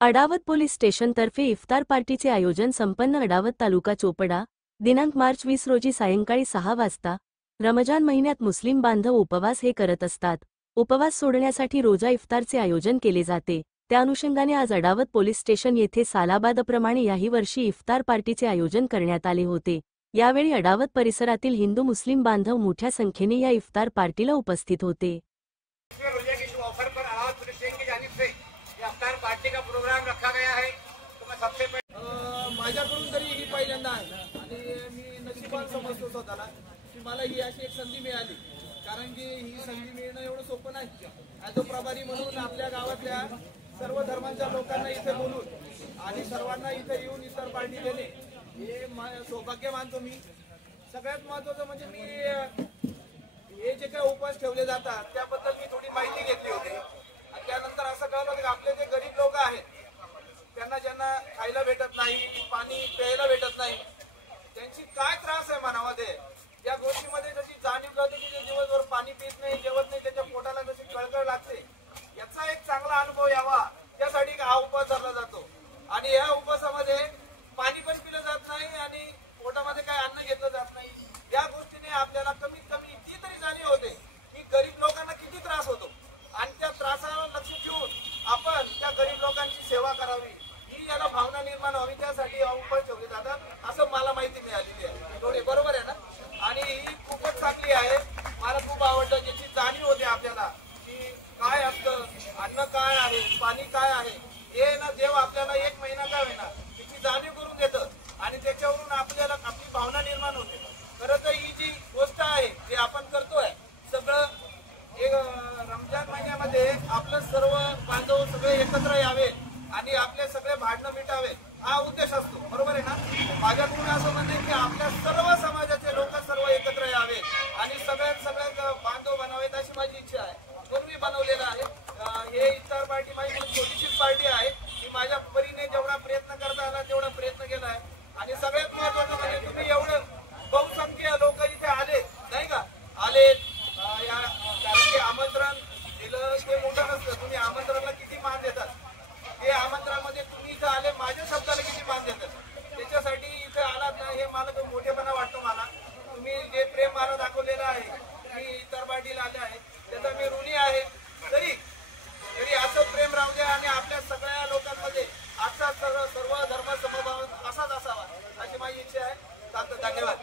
अडावत police स्टेशनतर्फे इफ्तार पार्टीचे आयोजन संपन्न। अडावत तालुका चोपडा, दिनांक मार्च 20 रोजी सायंकाळी 6 वाजता। रमजान महिन्यात मुस्लिम बांधव उपवास हे करत असतात। उपवास सोडण्यासाठी रोजा इफ्तारचे आयोजन केले जाते। त्या अनुषंगाने आज अडावत पोलीस स्टेशन येथे सालाबादप्रमाणे याही वर्षी इफ्तार पार्टीचे आयोजन करण्यात आले होते। यावेळी अडावत परिसरातील हिंदू मुस्लिम बांधव मोठ्या संख्येने या इफ्तार पार्टीला उपस्थित होते। इफ्तार पार्टी का प्रोग्राम रखा गया है तो मैं सबसे पहले माझ्याकडून तरी ही पहिल्यांदा आहे आणि मी नशीबवान समजतो स्वतःला की मला ही अशी एक संधी मिळाली, कारण की ही संधी मिळणं एवढं सोपं नाही। ॲज अ प्रभारी म्हणून आपल्या गावातल्या सर्व धर्मांच्या लोकांना इथे बोलून आणि सर्वांना इथे येऊन इफ्तार पार्टी देणे हे सौभाग्य मानतो मी। सगळ्यात महत्त्वाचं म्हणजे मी हे जे काही उपवास ठेवले जातात त्याबद्दल मी थोडी माहिती घेतली होती आणि त्यानंतर असं कळलं की आपले जे गरीब लोक आहेत त्यांना ज्यांना खायला भेटत नाही, पाणी प्यायला भेटत नाही, त्यांची काय त्रास आहे मनामध्ये, या गोष्टीमध्ये जशी जाणीव करते की जे दिवसभर पाणी पित नाही, जेवत नाही, त्याच्या पोटाला जशी कळकळ लागते, याचा एक चांगला अनुभव यावा त्यासाठी हा उपवास धरला जातो। आणि या उपवासामध्ये पाणी पण पिलं जात नाही आणि पोटामध्ये काय अन्न घेतलं जात नाही। या गोष्टीने आपल्याला कमीत कमी ती तरी जाणीव होते की गरीब लोकांना किती त्रास होतो आणि त्या त्रासाला लक्ष ठेवून आपण त्या गरीब लोकांची सेवा करावी, ही याला भावना निर्माण व्हावी, त्यासाठी उपवास ठेवले जातात असं मला माहिती मिळालेली आहे। थोडी बरोबर आहे ना? आणि ही खूपच चांगली आहे, मला खूप आवडलं। ज्याची जाणीव होते आपल्याला की काय असतं, अन्न काय आहे, पाणी काय आहे, हे ना देव आपल्याला एक महिना काय होईना त्याची जाणीव करून देतं आणि त्याच्यावरून आपल्याला आपली भावना निर्माण होते। खरं तर ही जी गोष्ट आहे जे आपण करतोय सगळं रमजान महिन्यामध्ये आपलं सर्व बांधव सगळे एकत्र यावे आणि आपले सगळे भांडणं मिटावे हा उद्देश असतो, बरोबर आहे ना? माझ्याकडून असं म्हणणं आहे की आपल्या सर्व समाजाचे लोक सर्व एकत्र यावे आणि सगळ्यात बांधव बनावेत अशी माझी इच्छा आहे, म्हणून मी बनवलेलं आहे। हे इफ्तार पार्टी माझी छोटीशीच पार्टी आहे, मी माझ्या परीने जेवढा प्रयत्न करता आला तेवढा प्रयत्न केला आहे। आणि सगळ्यात महत्वाचं म्हणजे तुम्ही एवढं बहुसंख्य लोक इथे आले नाही का, आले कारण की आमंत्रण दिलं ते मोठं नसतं, तुम्ही आमंत्रणाला किती मान देतात, ते आमंत्रणामध्ये तुम्ही इथं आले माझ्या शब्दाला किती मान देतात, त्याच्यासाठी इथे आलात ना हे मला मोठेपणा वाटतो। मला तुम्ही जे प्रेम मला दाखवलेलं आहे, मी इतर पार्टीला आले आहे त्याचा मी ऋणी आहे। तरी असं प्रेम राहू द्या आणि आपल्या सगळ्या लोकांमध्ये असा सर्व धर्म समभाव असाच असावा अशी माझी इच्छा आहे। धन्यवाद।